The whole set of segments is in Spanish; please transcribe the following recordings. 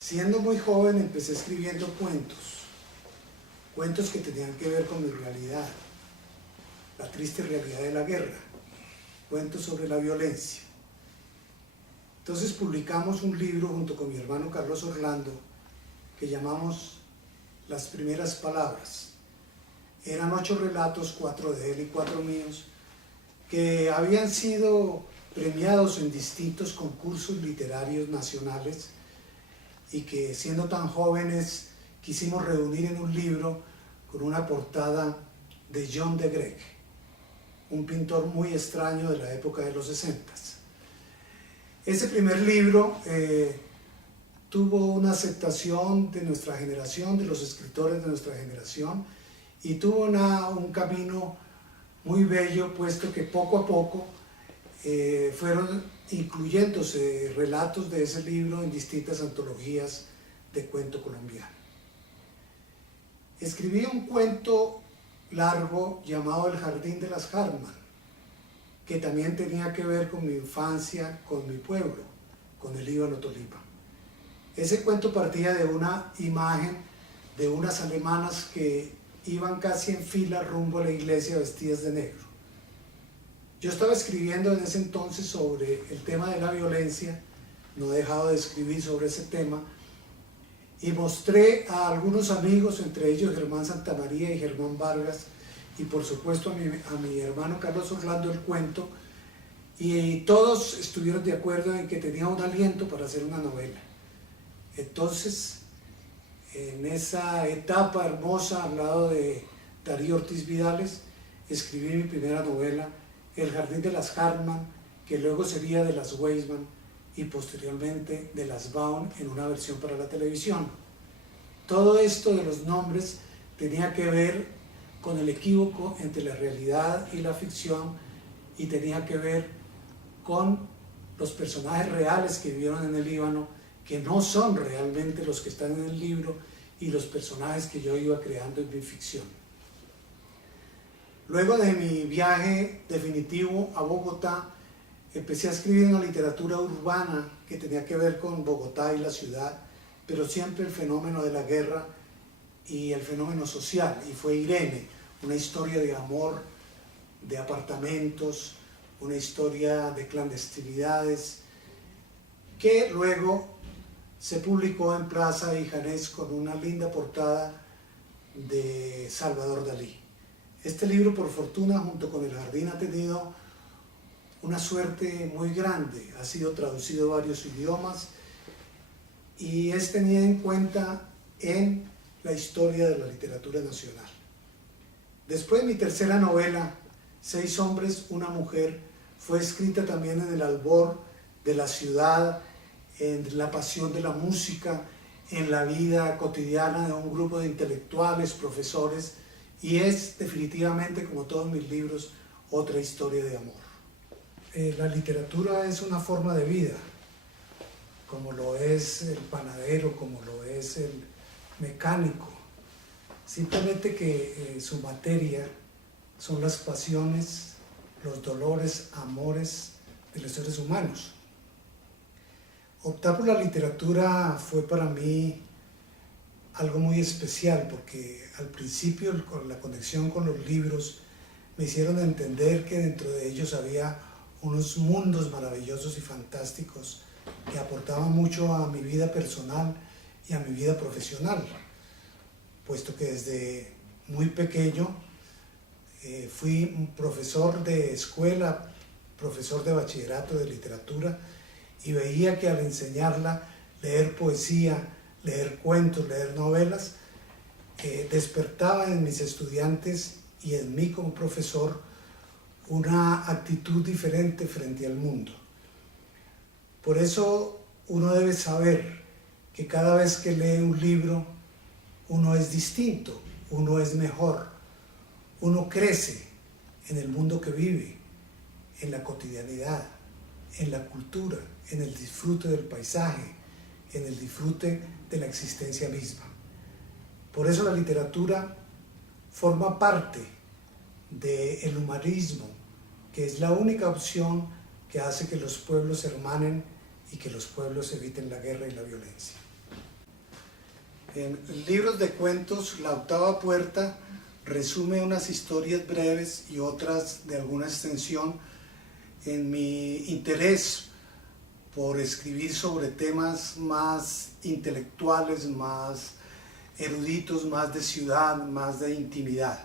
Siendo muy joven empecé escribiendo cuentos que tenían que ver con mi realidad, la triste realidad de la guerra, cuentos sobre la violencia. Entonces publicamos un libro junto con mi hermano Carlos Orlando que llamamos Las primeras palabras. Eran 8 relatos, 4 de él y 4 míos, que habían sido premiados en distintos concursos literarios nacionales y que, siendo tan jóvenes, quisimos reunir en un libro con una portada de John de Grec, un pintor muy extraño de la época de los 60. Ese primer libro tuvo una aceptación de nuestra generación, de los escritores de nuestra generación, y tuvo un camino muy bello, puesto que poco a poco fueron incluyéndose relatos de ese libro en distintas antologías de cuento colombiano. Escribí un cuento largo llamado El jardín de las Hartmann, que también tenía que ver con mi infancia, con mi pueblo, con el Líbano Tolima. Ese cuento partía de una imagen de unas alemanas que iban casi en fila rumbo a la iglesia vestidas de negro. Yo estaba escribiendo en ese entonces sobre el tema de la violencia, no he dejado de escribir sobre ese tema, y mostré a algunos amigos, entre ellos Germán Santamaría y Germán Vargas, y por supuesto a mi hermano Carlos Orlando, el cuento, y todos estuvieron de acuerdo en que tenía un aliento para hacer una novela. Entonces, en esa etapa hermosa, al lado de Darío Ortiz Vidales, escribí mi primera novela, El jardín de las Hartmann, que luego sería de las Weisman y posteriormente de las Baum en una versión para la televisión. Todo esto de los nombres tenía que ver con el equívoco entre la realidad y la ficción, y tenía que ver con los personajes reales que vivieron en el Líbano, que no son realmente los que están en el libro, y los personajes que yo iba creando en mi ficción. Luego de mi viaje definitivo a Bogotá, empecé a escribir una literatura urbana que tenía que ver con Bogotá y la ciudad, pero siempre el fenómeno de la guerra y el fenómeno social, y fue Irene, una historia de amor, de apartamentos, una historia de clandestinidades, que luego se publicó en Plaza y Janés con una linda portada de Salvador Dalí. Este libro, por fortuna, junto con El jardín, ha tenido una suerte muy grande, ha sido traducido a varios idiomas y es tenida en cuenta en la historia de la literatura nacional. Después, mi tercera novela, 6 hombres, una mujer, fue escrita también en el albor de la ciudad, en la pasión de la música, en la vida cotidiana de un grupo de intelectuales, profesores, y es definitivamente, como todos mis libros, otra historia de amor. La literatura es una forma de vida, como lo es el panadero, como lo es el mecánico, simplemente que su materia son las pasiones, los dolores, amores de los seres humanos. Optar por la literatura fue para mí algo muy especial, porque al principio con la conexión con los libros me hicieron entender que dentro de ellos había unos mundos maravillosos y fantásticos que aportaban mucho a mi vida personal y a mi vida profesional, puesto que desde muy pequeño fui un profesor de escuela, profesor de bachillerato de literatura, y veía que al enseñarla, leer poesía, leer cuentos, leer novelas, despertaba en mis estudiantes y en mí como profesor una actitud diferente frente al mundo. Por eso uno debe saber que cada vez que lee un libro, uno es distinto, uno es mejor, uno crece en el mundo que vive, en la cotidianidad, en la cultura, en el disfrute del paisaje, en el disfrute de la existencia misma. Por eso la literatura forma parte del humanismo, que es la única opción que hace que los pueblos se hermanen y que los pueblos eviten la guerra y la violencia. En libros de cuentos, La octava puerta resume unas historias breves y otras de alguna extensión en mi interés por escribir sobre temas más intelectuales, más eruditos, más de ciudad, más de intimidad.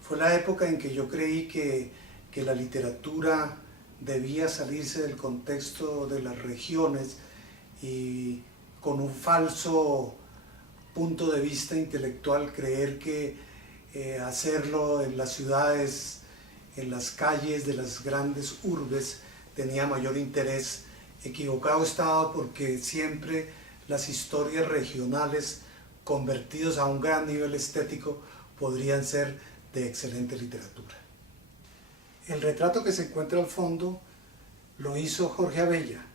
Fue la época en que yo creí que la literatura debía salirse del contexto de las regiones y con un falso punto de vista intelectual creer que hacerlo en las ciudades, en las calles de las grandes urbes tenía mayor interés. Equivocado estaba, porque siempre las historias regionales convertidos a un gran nivel estético podrían ser de excelente literatura. El retrato que se encuentra al fondo lo hizo Jorge Abella.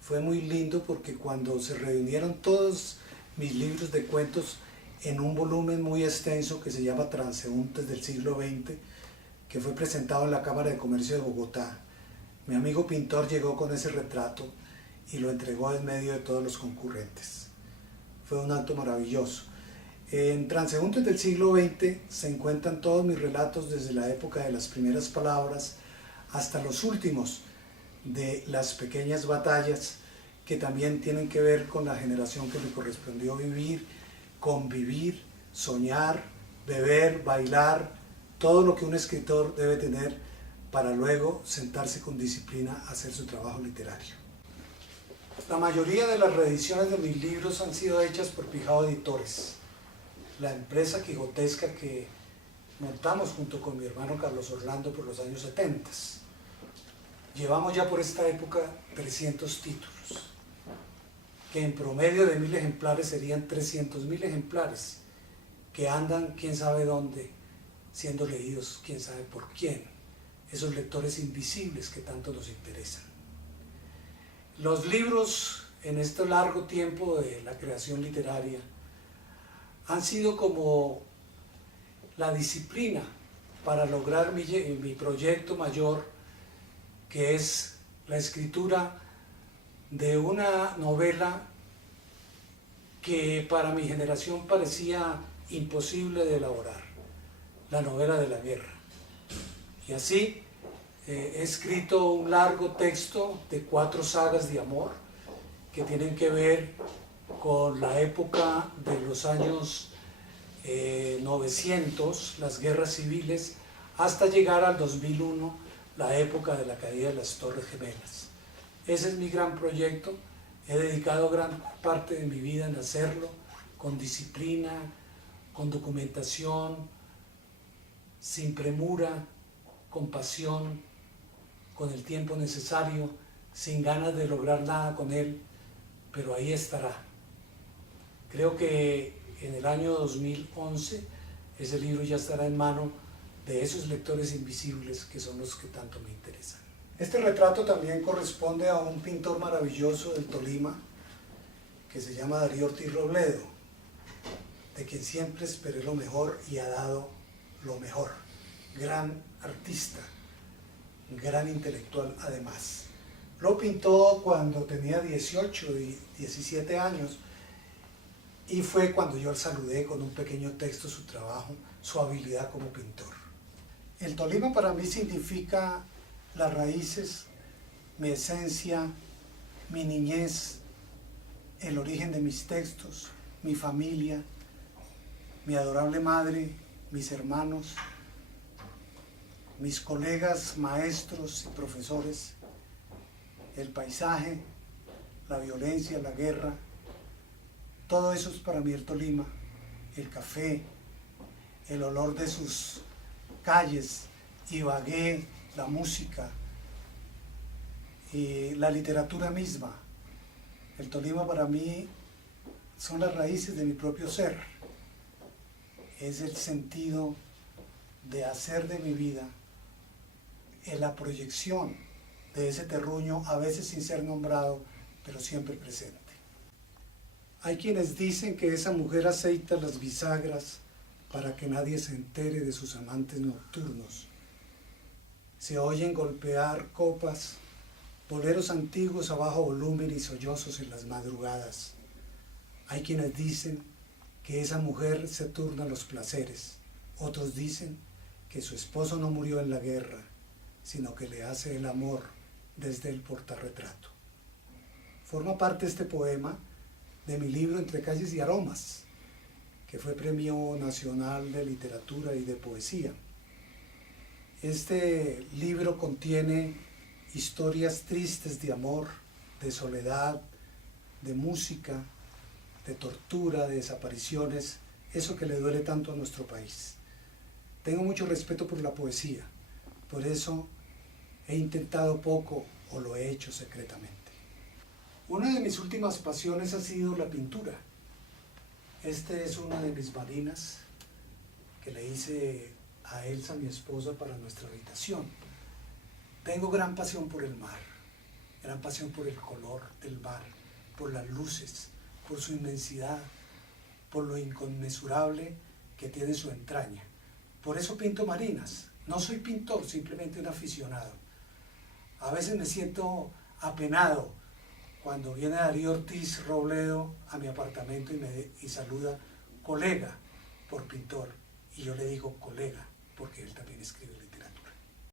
Fue muy lindo porque cuando se reunieron todos mis libros de cuentos en un volumen muy extenso que se llama Transeúntes del siglo XX, que fue presentado en la Cámara de Comercio de Bogotá, mi amigo pintor llegó con ese retrato y lo entregó en medio de todos los concurrentes. Fue un acto maravilloso. En Transeúntes del siglo XX se encuentran todos mis relatos desde la época de las primeras palabras hasta los últimos de las pequeñas batallas, que también tienen que ver con la generación que me correspondió vivir, convivir, soñar, beber, bailar, todo lo que un escritor debe tener para luego sentarse con disciplina a hacer su trabajo literario. La mayoría de las reediciones de mis libros han sido hechas por Pijao Editores, la empresa quijotesca que montamos junto con mi hermano Carlos Orlando por los años 70. Llevamos ya por esta época 300 títulos, que en promedio de 1000 ejemplares serían 300.000 ejemplares, que andan quién sabe dónde, siendo leídos quién sabe por quién, esos lectores invisibles que tanto nos interesan. Los libros en este largo tiempo de la creación literaria han sido como la disciplina para lograr mi proyecto mayor, que es la escritura de una novela que para mi generación parecía imposible de elaborar, la novela de la guerra. Y así he escrito un largo texto de 4 sagas de amor que tienen que ver con la época de los años 900, las guerras civiles, hasta llegar al 2001, la época de la caída de las Torres Gemelas. Ese es mi gran proyecto. He dedicado gran parte de mi vida en hacerlo, con disciplina, con documentación, sin premura, con pasión, con el tiempo necesario, sin ganas de lograr nada con él, pero ahí estará. Creo que en el año 2011 ese libro ya estará en mano de esos lectores invisibles que son los que tanto me interesan. Este retrato también corresponde a un pintor maravilloso del Tolima que se llama Darío Ortiz Robledo, de quien siempre esperé lo mejor y ha dado lo mejor. Gran artista, gran intelectual además. Lo pintó cuando tenía 18 y 17 años y fue cuando yo saludé con un pequeño texto su trabajo, su habilidad como pintor. El Tolima para mí significa las raíces, mi esencia, mi niñez, el origen de mis textos, mi familia, mi adorable madre, mis hermanos, mis colegas, maestros y profesores, el paisaje, la violencia, la guerra, todo eso es para mí el Tolima, el café, el olor de sus calles, Ibagué, la música y la literatura misma. El Tolima para mí son las raíces de mi propio ser, es el sentido de hacer de mi vida en la proyección de ese terruño, a veces sin ser nombrado, pero siempre presente. Hay quienes dicen que esa mujer aceita las bisagras para que nadie se entere de sus amantes nocturnos. Se oyen golpear copas, boleros antiguos a bajo volumen y sollozos en las madrugadas. Hay quienes dicen que esa mujer se turna los placeres. Otros dicen que su esposo no murió en la guerra, sino que le hace el amor desde el portarretrato. Forma parte este poema de mi libro Entre calles y aromas, que fue Premio Nacional de Literatura y de Poesía. Este libro contiene historias tristes de amor, de soledad, de música, de tortura, de desapariciones, eso que le duele tanto a nuestro país. Tengo mucho respeto por la poesía, por eso he intentado poco o lo he hecho secretamente. Una de mis últimas pasiones ha sido la pintura. Este es una de mis marinas que le hice a Elsa, mi esposa, para nuestra habitación. Tengo gran pasión por el mar, gran pasión por el color del mar, por las luces, por su inmensidad, por lo inconmensurable que tiene su entraña. Por eso pinto marinas. No soy pintor, simplemente un aficionado. A veces me siento apenado cuando viene Darío Ortiz Robledo a mi apartamento y saluda colega por pintor. Y yo le digo colega, porque él también escribe literatura.